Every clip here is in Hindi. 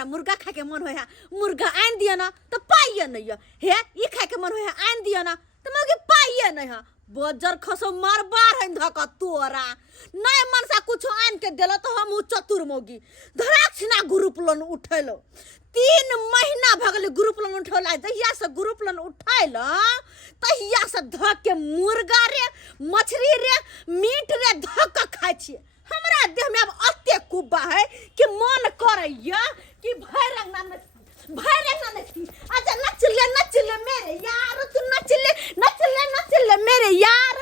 हमरा मुर्गा खाए के मन होया मुर्गा आन दिया ना तो पाइए नहीं हे ई खाए के मन होया आन दिया ना तो मगे पाइए नहीं बजर खसो मार बार है धका तोरा नहीं मन सा कुछ आन के देलो तो हम चतुर मोगी धराक्ष ना ग्रुप लोन उठेलो 3 महीना भगले ग्रुप लोन उठौला जहिया से ग्रुप लोन उठाइल तहिया से ध के मुर्गा रे मछली रे मीट रे धक खाइ छी हमरा देह में अब अत्ते कुब्बा है कि मन करैया कि भैरंगना में अच्छा नच ले मेरे यार तू नच ले मेरे यार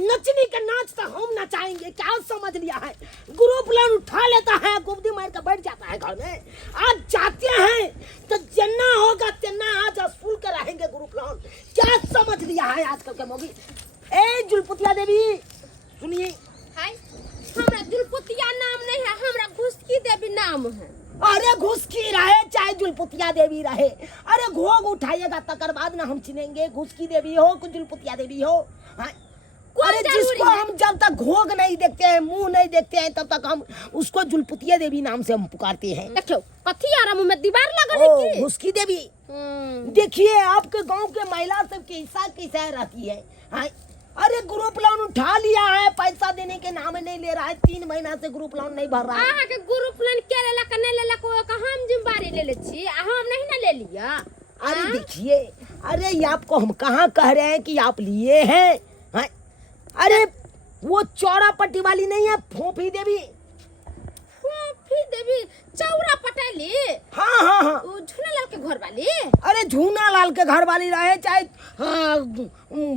नचनी का नाच तो हम नचाएंगे क्या समझ लिया है ग्रुप लोन उठा लेता है गुब्दी मार के बैठ जाता है घर में आज जाते हैं तो जन्ना होगा तेना आज स्कूल के रहेंगे ग्रुप लोन क्या समझ लिया है आजकल के मोगी ए जुलपुतिया देवी सुनिए हाय हमरा जुलपुतिया नाम नहीं है हमरा घुसकी देवी नाम है अरे घुसकी रहे चाहे जुलपुतिया देवी रहे अरे घोग उठाइएगा तकर बाद ना हम चिनेंगे घुसकी देवी हो कुछ जुलपुतिया देवी हो अरे जिसको हम जब तक घोग नहीं देखते हैं मुंह नहीं देखते हैं तब तक हम उसको जुलपुतिया देवी नाम से हम पुकारते हैं देखो कथी आ रहा मुंह में दीवार लगा है की घुसकी देवी देखिए आपके गांव के महिला सब कैसा कैसा रहती है अरे ग्रुप लोन उठा लिया है पैसा देने के नाम नहीं ले रहा है 3 महीना से ग्रुप लोन नहीं भर रहा है आहा के ग्रुप लोन के लेला के नहीं लेला को का हम जिम्मेदारी ले ले छी हम नहीं ना ले लिया अरे देखिए अरे ये आपको हम कहाँ कह रहे हैं कि आप लिए हैं अरे वो चौड़ा पट्टी वाली नहीं है फोफी देवी चौरा पटेली हाँ वो झूनालाल के घर वाली अरे झूनालाल के घर वाली रहे चाहे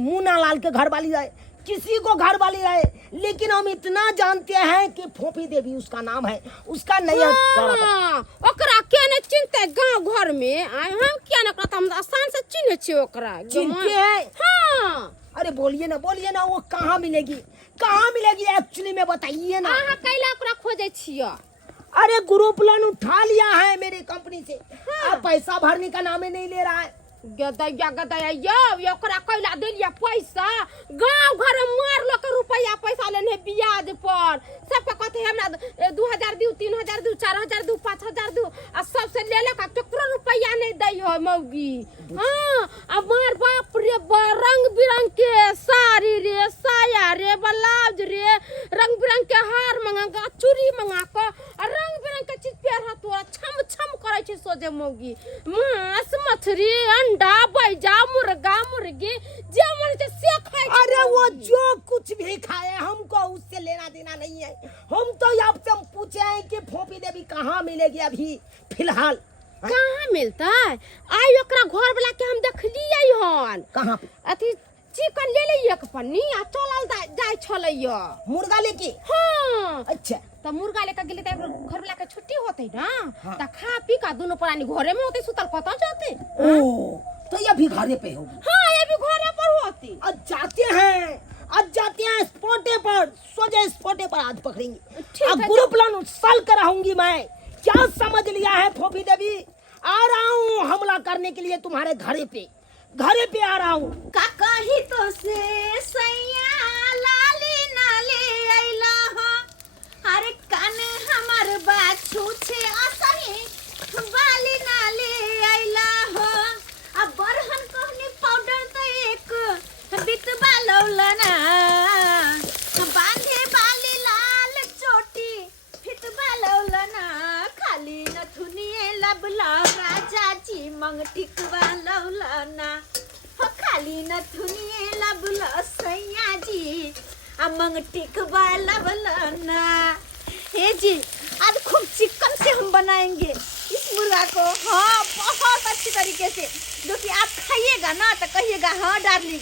मुन्नालाल के घर वाली रहे किसी को घर वाली रहे लेकिन हम इतना जानते हैं कि फोफी देवी उसका नाम है उसका नहीं है ओकरा के न चिंते गांव घर में हम क्या न करता हम आसान से चिन्ह छी ओकरा चिंते हैं हां अरे बोलिए ना वो कहाँ मिलेगी एक्चुअली में बताइए ना आहा कैला ओकरा खोजे छियो अरे ग्रुप लोन उठा लिया है मेरी कंपनी से अब पैसा भरने का नाम ही नहीं ले रहा है गदया यो ओकरा कैला देलिया पैसा गांव घर मार लो के रुपया पैसा लेने ब्याज पर सबके कहते हमरा 2000 दियो 3000 दियो 4000 दियो 5000 दियो आ सबसे ले ले का केकरो रुपया नहीं दई हो मौगी हां अब मार बाप रे रंग बिरंग के साड़ी रे साया रे ब्लाउज रे रंग बिरंग के हार मंगा चूड़ी मंगा के रंग बिरंग के चीज पेर ह तोरा छम करे छै सोजे मौगी मांस मछली अंडा बैजा मुर्गा मुर्गी जे मन से से खाए अरे वो जो कुछ भी खाए हमको उससे लेना देना नहीं है हम तो आपसे हम पूछे हैं कि फोफी देवी कहाँ मिलेगी अभी फिलहाल कहाँ मिलता है आई ओकरा घर वाला के हम देखलिए हन कहाँ पे अथी चिकन ले ले एक पन्नी आ चलल जाय छलैया मुर्गा लेके हां अच्छा त मुर्गा लेके गेले त घर वाला के छुट्टी होते ना त खा पी का दोनों प्राणी घरे में होते सुतल पता जाते ओ तो ये भी घरे पे होगी हां ये भी घरे पर होती आज जाते हैं स्पॉटे पर सोचे स्पॉटे पर आज पकड़ेंगे अब ग्रुप लोन साल कराऊंगी मैं क्या समझ लिया है फोफी देवी आ रहा हूँ हमला करने के लिए तुम्हारे घरे पे आ रहा हूँ काका ही तो से सैया लाली नाले आइला हो अरे काने हमर बात छूछे असही बाली नाले आइला हो अब बरहन कहनी पाउडर तो एक बितबा लौलना बांधे बाली लाल चोटी फितबा लौलना खाली नथुनिए लबला राजा जी मंग टिकवा लौलना हो खाली नथुनिए लबला सैया जी मंग टिकवा लौलना हे जी आज खूब चिकन से हम बनाएंगे इस मुर्गा को हाँ बहुत अच्छी तरीके से जो कि आप खाइएगा ना तो कहिएगा हाँ डार्लिंग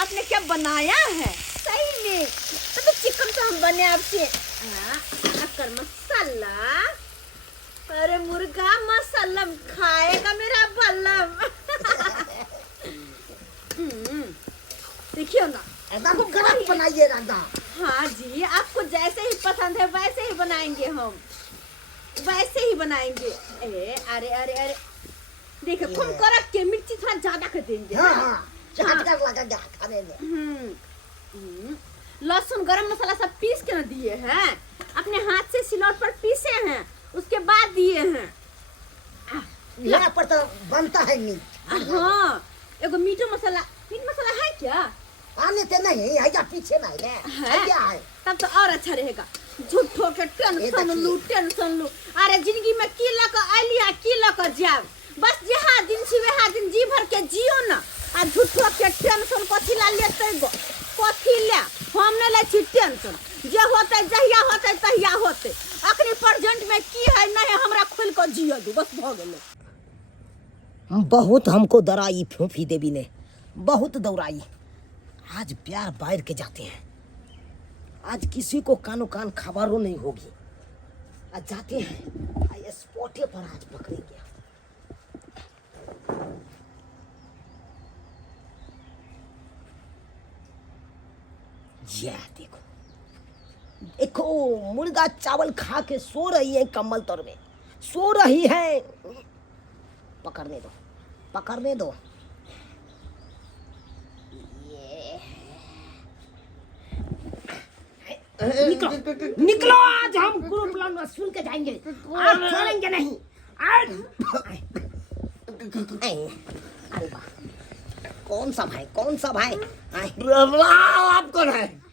आपने क्या बनाया है सही में तो चिकन तो हम बने आपसे कर मसाला अरे मुर्गा मसाला खाएगा मेरा बल्लम देखियो ना एकदम गरम बनाइएगा ना हाँ जी आपको जैसे ही पसंद है वैसे ही बनाएंगे हम वैसे ही बनाएंगे अरे अरे अरे देखो खूब कड़क के मिर्ची थोड़ा ज्यादा कर देंगे चटकर लगा खाने में लहसुन गरम मसाला सब पीस के ना दिए हैं अपने हाथ से सिलौट पर पीसे हैं उसके बाद दिए हैं। यहाँ पर तो बनता है मीट। हाँ, एगो मीट मसाला है क्या? आने से नहीं है या पीछे में है क्या है? तब तो और अच्छा रहेगा। झूठो के टेंशन लू। अरे जिंदगी में की लकर आलिया की लकर जाब, बस जहाँ दिन से वहाँ दिन जी भर के जियो ना। आ झूठो के टेंशन कथी ला लेते गो, कथी ला हम नहीं ले छी टेंशन। जे होते जहिया होते तहिया होते। अखनी प्रेजेंट में की है नहीं है हमरा खुल कर जियो दू, बस भ गेलै। बहुत हमको डराई फूफी देवी ने, बहुत दौड़ाई। आज प्यार बाहर के जाते हैं, आज किसी को कानो कान खबरों नहीं होगी। आज जाते हैं, आज स्पॉटे पर आज पकड़ेंगे। देखो देखो, मुर्गा चावल खा के सो रही है, कम्बल तर में सो रही है। पकड़ने दो, पकड़ने दो। निकलो निकलो, आज हम ग्रुप प्लान सुन के जाएंगे, आज छोड़ेंगे नहीं। आज अरे वाह, कौन सा भाई, कौन सा भाई? आप कौन है?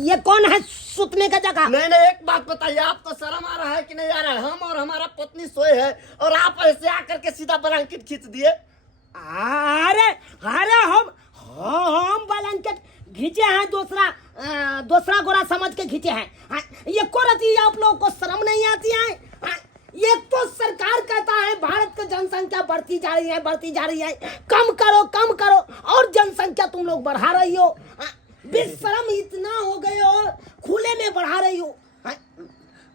ये कौन है सुतने का जगह? नहीं, एक बात बताइए, आपको शर्म आ रहा है कि नहीं आ रहा है? हम और हमारा पत्नी सोए है और आप ऐसे आकर के सीधा ब्लैंकेट खींच दिए। अरे अरे हम ब्लैंकेट खींचे हैं, दूसरा गोरा समझ के खींचे हैं। ये कोरती आप लोगों को शर्म नहीं आती है? ये तो सरकार कहता है भारत की जनसंख्या बढ़ती जा रही है, कम करो और जनसंख्या तुम लोग बढ़ा रही हो। बेशरम इतना हो गए हो, खुले में बढ़ा रही हो।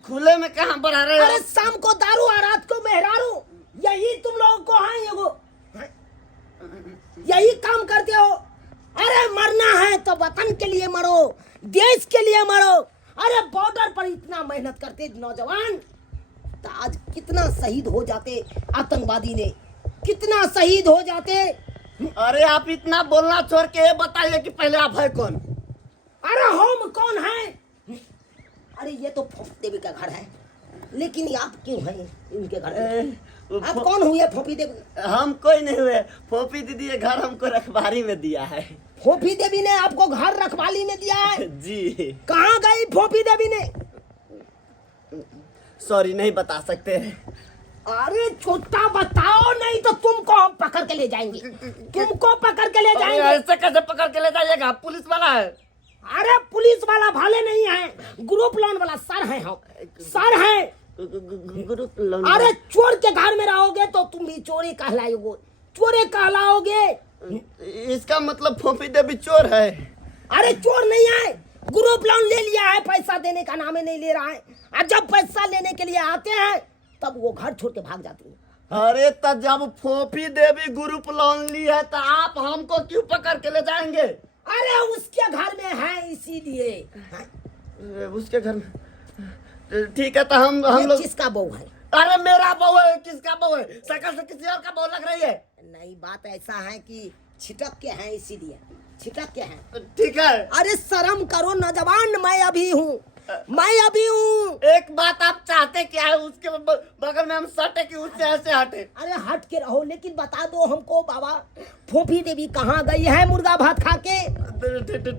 खुले में कहाँ बढ़ा रहे हो? अरे शाम को दारू और रात को मेहरारू, यही तुम लोगों को है, यही काम करते हो। अरे मरना है तो वतन के लिए मरो, देश के लिए मरो। अरे बॉर्डर पर इतना मेहनत करते नौजवान, तो आज कितना शहीद हो जाते आतंकवादी ने, कितना शहीद हो जाते। अरे आप इतना बोलना छोड़ के ये बताइए कि पहले आप है कौन? अरे हम कौन है? अरे ये तो फोफी देवी का घर है, लेकिन आप क्यों हैं इनके घर में? आप कौन हुए फोफी देवी? हम कोई नहीं हुए, फोफी दीदी ये घर हमको रखवारी में दिया है। फोफी देवी ने आपको घर रखवाली में दिया है? जी। कहाँ गई फोफी देवी ने? सॉरी, नहीं बता सकते। अरे छोटा बताओ, नहीं तो तुमको हम पकड़ के ले जाएंगे, तुमको पकड़ के ले जाएंगे। ऐसे कैसे पकड़ के ले जाइएगा? पुलिस वाला है। अरे पुलिस वाला भाले नहीं है, ग्रुप लोन वाला सर है, हम सर है। अरे चोर के घर में रहोगे तो तुम भी चोरी कहलाओगे। इसका मतलब फोफी देवी चोर है? अरे चोर नहीं है, ग्रुप लोन ले लिया है, पैसा देने का नाम नहीं ले रहा है। और जब पैसा लेने के लिए आते हैं तब वो घर छोड़ के भाग जाती है। अरे तो जब फोफी देवी ग्रुप लोन ली है तो आप हमको क्यों पकड़ के ले जाएंगे? अरे उसके घर में है इसीलिए। उसके घर में? ठीक है, तो हम लोग किसका बहू है? अरे मेरा बहू है। किसका बहू है? शक्ल से किसी और का बहू लग रही है। नहीं, बात ऐसा है कि छिटक के हैं, इसीलिए छिटक के हैं। ठीक है। अरे शर्म करो नौजवान, मैं अभी हूँ। एक बात आप चाहते क्या है? उसके बगल में हम सटे कि उससे ऐसे हटे? अरे हट के रहो, लेकिन बता दो हमको बाबा, फोफी देवी कहाँ गई है मुर्गा भात खा के?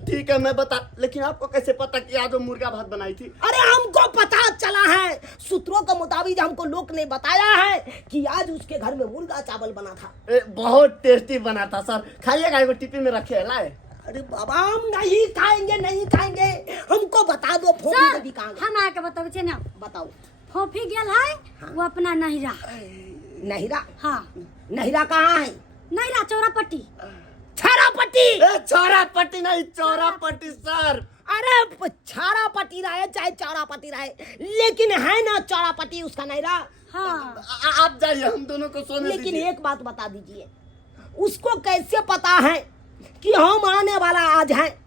ठीक है, मैं बता, लेकिन आपको कैसे पता कि आज वो मुर्गा भात बनाई थी? अरे हमको पता चला है, सूत्रों के मुताबिक हमको लोग ने बताया है कि आज उसके घर में मुर्गा चावल बना था। बहुत टेस्टी बना था सर, खाइएगा, एगो टिफिन में रखे लाए। अरे बाबा हम नहीं खाएंगे, हमको बता दो फोफी देवी कहाँ गई? हम आके बताओ छे ना, बताओ। फोफी गेल है। हाँ। वो अपना नहिरा। हाँ, नहिरा कहाँ है? नहिरा चौरापट्टी। चौरापट्टी नहीं, चौरापट्टी सर। अरे छारापट्टी रहे चाहे चौरापट्टी रहे, लेकिन है ना चौरापट्टी उसका नहिरा। हाँ। आप जाइए, हम दोनों को सोने लेकिन दीजिए। एक बात बता दीजिए, उसको कैसे पता है कि हम आने वाला आज है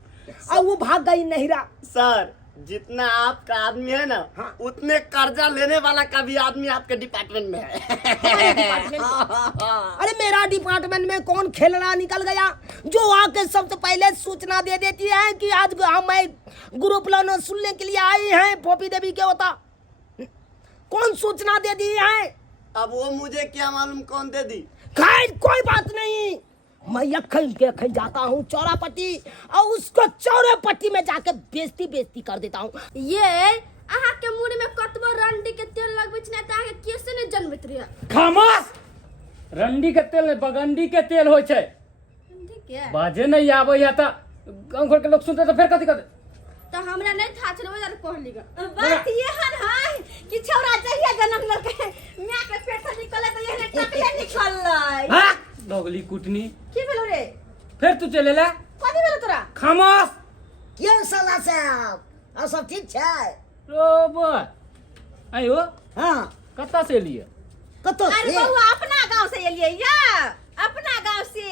और वो भाग गई नहिरा? सर, जितना आपका आदमी है ना, हाँ। उतने कर्जा लेने वाला का भी आदमी आपके डिपार्टमेंट में है। अरे मेरा डिपार्टमेंट में कौन खेलना निकल गया जो आके सबसे पहले सूचना दे देती है कि आज हमें ग्रुप लोन सुनने के लिए आई हैं पोपी देवी के होता। कौन सूचना दे दी है? अब वो मुझे क्या मालूम कौन दे दी। खैर कोई बात नहीं, मैं यखन के यखन जाता हूँ चौरापट्टी और उसको चौरापट्टी में जाके बेइज्जती कर देता हूँ। ये आहा के मुंह में कतबो रंडी के तेल लगबे छै त आहा कैसे ने जन्मत रिया। खामोश। रंडी के तेल नहीं बगंडी के तेल होय छै। ठीक है बाजे नहीं आवे या त गांव घर के लोग सुनते तो फिर कथी करते। तो हमरा नहीं था छे बाजार कहली ग। बात ये है कि छौरा जहिया जन्म लगे मां के पेट से निकले तो ये टकले निकललै। हां दोगली कुटनी की भेलो रे? फिर तू चले ला। कथी भेलो तोरा? खामोश। क्यों साला साहब और सब ठीक है? रोबर आयो हाँ कत्ता से लिए कतो अरे बउआ अपना गांव से एलियै या अपना गांव से।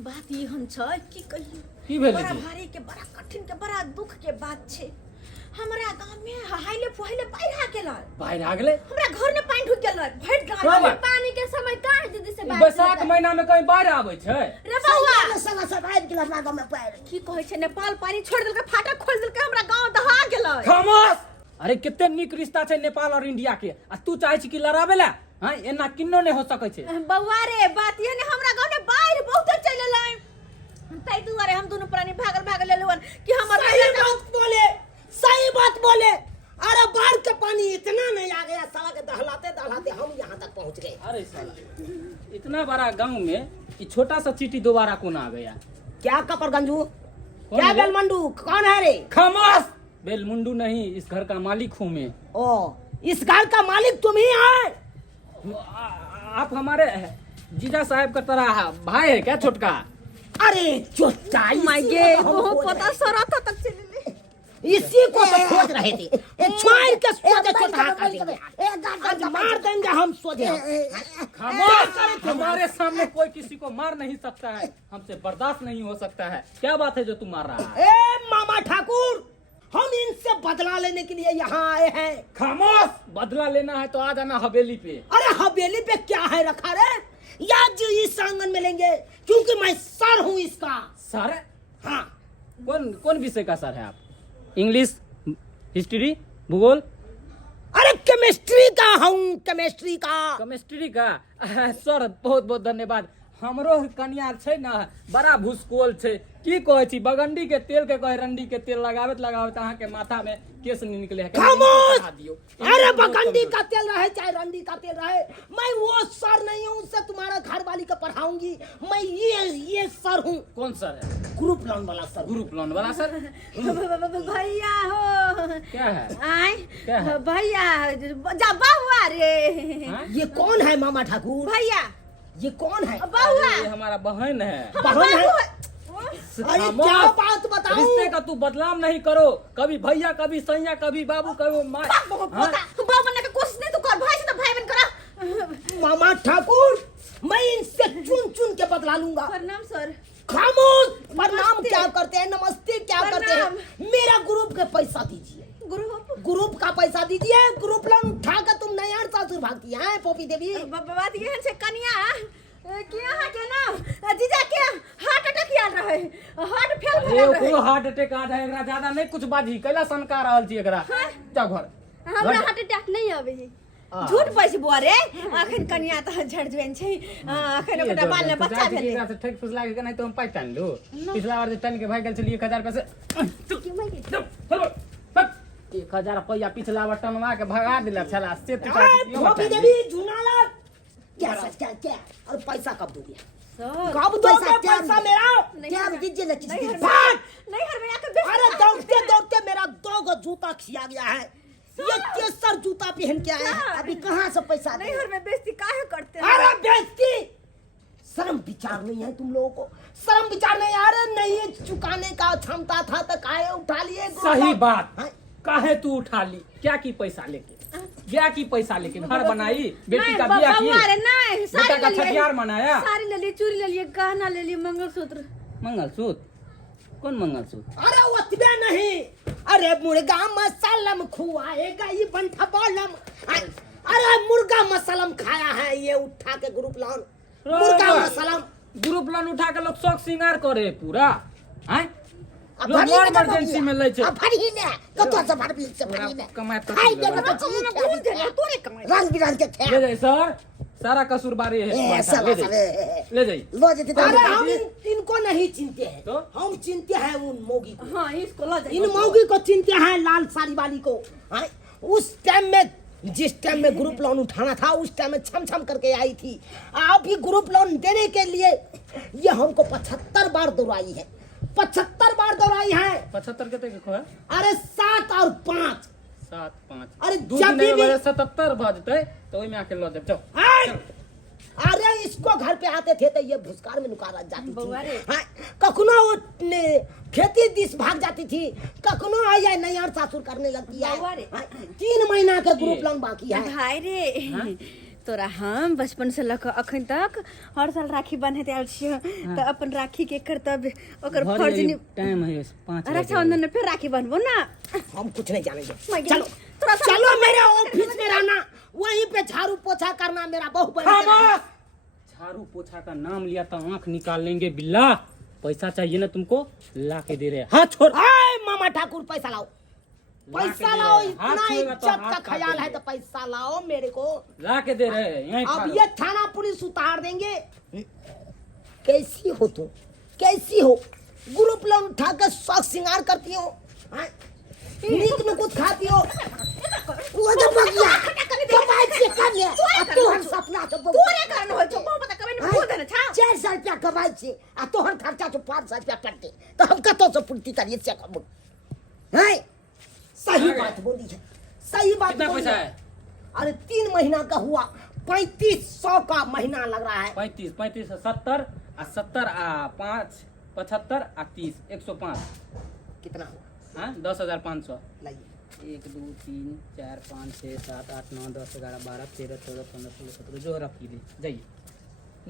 बात ई हन छै की कहियो की भेल बड़ा जी? भारी के बड़ा कठिन के बड़ा दुख के बात छै। हमरा गांव में हाइले पहिले बाढ़ आ गेल। बाहर आ गेले हमरा घर में पानी ढुक गेल भर गांव बाबा। में। पानी के समय का है दीदी से ई बात बैसाख महीना में कहीं बाढ़ आवे छै। रे बउआ साला सब आबि गेल अपना गाँव में पैर। की कहै छै नेपाल पानी छोड़ देलकै फाटक खोल देलकै हमरा गांव दहा गेलै। खामोश। अरे कितने निक रिश्ता छै नेपाल और इंडिया के आ तू चाहे छी कि लड़ाबे ला? हां एना किन्नो नहीं हो सकै छै। बउआ रे बात ये ने हमरा गांव में बाढ़ बहुत चल एलै तै दुआरे हम दोनों प्राणी भागल लेलवन कि हमर सही बात बोले। अरे बाढ़ का पानी इतना नहीं आ गया साला के दहलाते हम यहाँ तक पहुँच गए। अरे साला इतना बड़ा गांव में ये छोटा सा चीटी दोबारा कौन आ गया? क्या कपर गंजू कौन क्या है? बेलमंडू कौन है रे? खामोश। बेलमुंडू नहीं इस घर का मालिक हूँ मैं। ओ इस घर का मालिक तुम ही है? आप हमारे जीजा साहब का तरह भाई है क्या छोटका? अरे चोटाई मायगे वो पता सरत तक चले इसी को तो खोज रहे थे। ये छोड़ के सोचे छोटा कर देंगे आज मार देंगे हम सोचे। खामोश। हमारे सामने कोई किसी को मार नहीं सकता है, हमसे बर्दाश्त नहीं हो सकता है। क्या बात है जो तू मार रहा है? ए मामा ठाकुर हम इनसे बदला लेने के लिए यहाँ आए हैं। खामोश। बदला लेना है तो आ जाना हवेली पे। अरे हवेली पे क्या है रखा रे? या जो इस आंगन में लेंगे क्योंकि मैं सर हूँ इसका। सर? हाँ कौन विषय का सर है आप? इंग्लिश, हिस्ट्री, भूगोल? अरे केमिस्ट्री का हूँ केमिस्ट्री का। केमिस्ट्री का? सर बहुत बहुत धन्यवाद। हमरो कन्या छै ना बड़ा भूसकोल छै। की कहै छी बगंडी के तेल के कहे रंडी के तेल लगावत अहाँ के माथा में केस नहीं निकले है। खामोश। दियो। अरे बगंडी का तेल रहे चाहे रंडी का तेल रहे मैं वो सर नहीं हूँ उससे तुम्हारा घर वाली को पढ़ाऊंगी। मैं ये सर हूँ। कौन सर है? ग्रुप लोन वाला सर। ग्रुप लोन वाला सर? भैया हो क्या है? आय क्या है? भैया जा बहुआ रे। हाँ? ये कौन है मामा ठाकुर? भैया ये कौन है? बहुआ ये हमारा बहन है। बहन है? अरे खामोश। क्या बात बताऊं? रिश्ते का तू बदलाव नहीं करो। कभी भैया कभी सैया कभी बाबू कभी माँ। बाबू बनने की कोशिश नहीं तू कर भाई से तो भाई बन करा। मामा ठाकुर मैं इनसे चुन के बदला लूंगा। प्रणाम सर। खामोश। प्रणाम क्या करते हैं नमस्ते क्या करते प्रणाम। हैं? मेरा ग्रुप के पैसा दीजिए। ग्रुप का पैसा दीजिए। ग्रुप लोन उठा कर तुम नया सासुर भागती है पोपी देवी। बात ये है कन्या कि यहाँ के ना जीजा के हार्ट अटैक आल रहे हार्ट फेल अरे भऽ ओकरो रहे। हार्ट अटैक आ जाए। एकरा ज्यादा नहीं कुछ बाजी कैला सनका रहल छी एकरा। जा घर। हमरा हार्ट अटैक नहीं आवे है। झूठ पैसे बुआ रे अखन कन्या त झड़ जवेन छै अखन ओकरा बाल में बच्चा भेलै। एकरा से ठेक फुसला के नहीं तो हम पाइ टान लू। पिछला बार जे टन के भाई गेल छलिए 1000 रुपया से 1000 रुपया पिछला बार टनवा के भगा दिला छला से तू पोपी देवी झुनाला क्या सच क्या और पैसा कब दोगे? कब दोगे पैसा मेरा? क्या दीजिए ना नहीं हर में आके अरे दौड़ते मेरा 2 गो जूता खिया गया है। ये केसर जूता पहन के आए हैं। अभी कहाँ से पैसा नहीं देंगे? हर में बेइज्जती काहे करते हैं? अरे बेइज्जती शर्म विचार नहीं है तुम लोगों को? शर्म विचार नहीं आ रहा नहीं चुकाने का क्षमता था तो काहे उठा लिए? सही बात। हाँ? काहे तू उठा ली? क्या की पैसा लेके? क्या की पैसा लेके? घर बनाई बेटी नहीं, का बियाह की? बउआ रे नहीं बेटा साड़ी का ले लिए छठियार मनाया? साड़ी ले लिए चूड़ी ले लिए गहना ले लिए मंगलसूत्र। मंगलसूत्र? कौन मंगलसूत्र? अरे उतने नहीं। अरे मुर्गा मसालम खुआएगा ये बंठा बोलम। अरे मुर्गा मसालम खाया है ये उठा के ग्रुप लोन। मुर्गा और सलाम ग्रुप लोन उठा के लोग शौक श्रृंगार करे पूरा हैं अब लोग भरी मोर ने तो इमरजेंसी में ले छे अब भरी ने कतो से भरबी से पूरा भरी ने कमाए तो खाई ले दे तो चीज तोरे कमाई रंग बिरंग के थे जाइए सर सारा कसूरबारी है ए तुम्हारा, सब ले जाइए ले जाइए लो जे अरे हम इनको नहीं चिंते हैं तो? हम चिंते हैं उन मोगी को हाँ इसको लो इन मौगी को चिंते हैं लाल साड़ी वाली को हाँ? उस टाइम में जिस टाइम में ग्रुप लोन उठाना था उस टाइम में छम छम करके आई थी अभी ग्रुप लोन देने के लिए ये हमको 75 बार दौड़ाई है 75 बार दौड़ाई है 75 के तक है अरे 7 और 5 7 5 अरे दू जब दिन भी 77 भजते तो ओइ में आके लो जब चल आय! अरे इसको घर पे आते थे तो ये भुसकार में नुका जाती थी हाँ, कखनो वो खेती दिस भाग जाती थी कखनो आ जाए नैयर सासुर करने लगती है बउआ रे। हाँ, 3 महीना का ग्रुप लोन बाकी है भाई रे तोरा हम बचपन से लक अखन तक हर साल राखी बन्हते आयल छियै त अपन राखी के कर्तव्य ओकर फर्ज नि टाइम है 5 रक्षाबंधन में फिर राखी बन्हबो ना हम कुछ नहीं जानेंगे मैं चलो थोड़ा सा- चलो मेरे ऑफिस में रहना वहीं पे झाड़ू पोछा करना मेरा बहु बन झाड़ू पोछा का नाम लिया तो आंख निकाल लेंगे बिल्ला पैसा चाहिए ना तुमको ला के दे रहे हैं हाथ छोड़ आय मामा ठाकुर पैसा लाओ ला के पैसा दे लाओ रहे हैं। हाथ इतना छुएगा तो इज्जत हाथ का काट ख्याल है देंगे। तो पैसा लाओ मेरे को ला के दे रहे हैं यहीं खा अब लो। ये थाना पुलिस उतार देंगे कैसी हो तुम कैसी हो ग्रुप लोन उठा के शौक श्रृंगार करती हो हाँ? नीक में कुछ खाती हो वो तो बगिया कमाई से कर ले अब तोहर सपना तो तोरे कारण होय छौ बहु पता कबे बोल देना छा 400 रुपया कमाई से आ तोहर खर्चा तो 500 रुपया करते तो हम कतो से पूर्ति करिए से कम है सही बात बोली है सही बात कितना बोली पैसा है है अरे 3 महीना का हुआ 3500 का महीना लग रहा है 35 35 से 70 आ 70 आ 5 75 आ 30 105 कितना हुआ हाँ 10,500 लाइए 1 2 3 4 5 6 7 8 9 10 11 12 13 14 15 16 17 जो रखी दे जाइए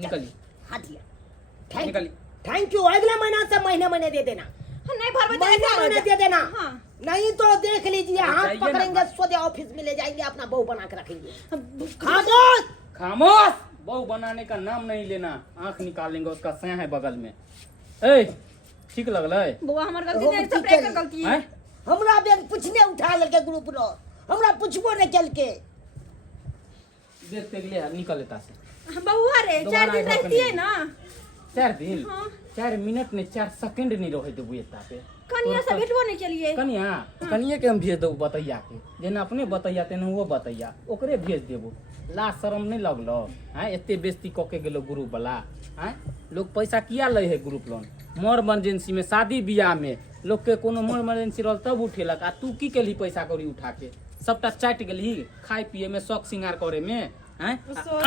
निकलिए हटिया निकलिए थैंक यू अगले महीना से महीने महीने दे देना नहीं भरबे तो महीने ऐसा हो महीने जा। दे देना हाँ। नहीं तो देख लीजिए अरे हाथ जाइए ना। पकड़ेंगे सोदे ऑफिस में ले जाएंगे अपना बहू बना के रखेंगे खामोश खामोश बहू बनाने का नाम नहीं लेना आंख निकाल लेंगे उसका सया है बगल में ए ठीक लगल है बुआ हमर गलती हो, नहीं ठीक सब रे है। गलती है हैं? हमरा बेन पूछने उठा लेके ग्रुप लो हमरा पूछबो नहीं चल के देखते के लिए निकल लेता से बउआ रे 4 दोबारा दिन घर पे रहती है नहीं। ना 4 दिन हाँ। 4 मिनट ने 4 सेकंड नहीं रहे देबू एता पे कनिया से भेटबो नहीं चलिए कनिया के हम भेज देबू बतैया के जेना अपने बतैया तेना वो बतैया ओकरे भेज देबू ला शरम नहीं लगलो हैं एते बेइज्जती क के गेलो ग्रुप वाला हैं लोग पैसा किया ले है ग्रुप लोन मोर इमरजेंसी में शादी बियाह में लोग के कोनो मोर इमरजेंसी रहल तब उठेलक आ तू की केली पैसा कौड़ी उठा के सबटा चाट गेली खाए पिए में शौक श्रृंगार करे में हैं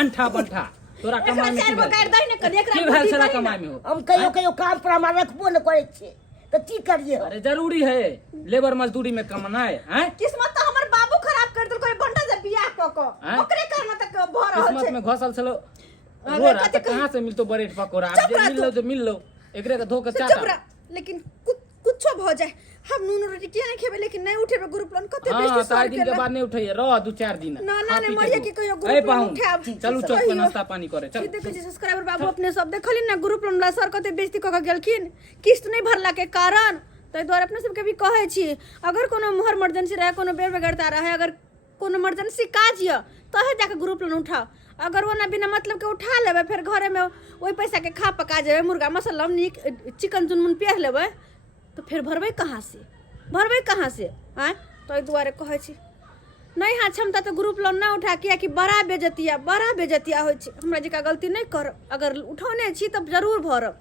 अंठा बंठा तोरा कमाई में की चार गो कर दही ने कनिया की करा भेल छला कमाई में हो हम कहियो कहियो काम पर हमारा रखबो न करे छे तो की करिए अरे जरूरी है लेबर मजदूरी में कमाना है किस्मत तो हमर बाबू खराब कर देल कोई बंटा से बियाह क क हैं? ओकरे कारण तक भर रहल किस्मत छे में घोसल छलो अरे रोरा कथी त कहां से मिलतो बरेट पकोड़ा चुप अब जे रह मिल लो तो मिल लो एकरे के धोके चुप चाटा रह लेकिन कुछो भ जाए हम नून रोटी किया नहीं खेबे लेकिन नहीं उठेबे ग्रुप लोन कते हां बेइज्जती सात सर दिन के बाद नहीं उठाइए रह 2-4 दिन ना, ना, खा ना, पी के मरिया दो। की कहियो ए ग्रुप लोन पाहुन, उठाब। चलू चौक पे कहियो। नाश्ता पानी करे चल देखो जी सब्सक्राइबर बाबू अपने सब देखलिन ना ग्रुप लोन ला सर कते बेइज्जती क के गेलखिन किस्त नहीं भरला के कारण तै द्वारा अपने सबके भी कहै छी अगर कोनो मोहर इमरजेंसी रहे कोनो बेर बेगरता रहे अगर कोनो इमरजेंसी काज य तहे जाके ग्रुप लोन उठाओ अगर वो ना बिना मतलब के उठा लेबे फिर घरे में वही पैसा के खा पका जेबे मुर्गा मसाला नीक चिकन चुनमुन पेर लेबे तो फिर भरबे कहाँ से आय तो एहि दुआरे कहै छी नहीं हाँ क्षमता तो ग्रुप लोन ना उठा किया कि बड़ा बेजतिया हो हमरा जी का गलती नहीं कर अगर उठौने छी तब जरूर भरब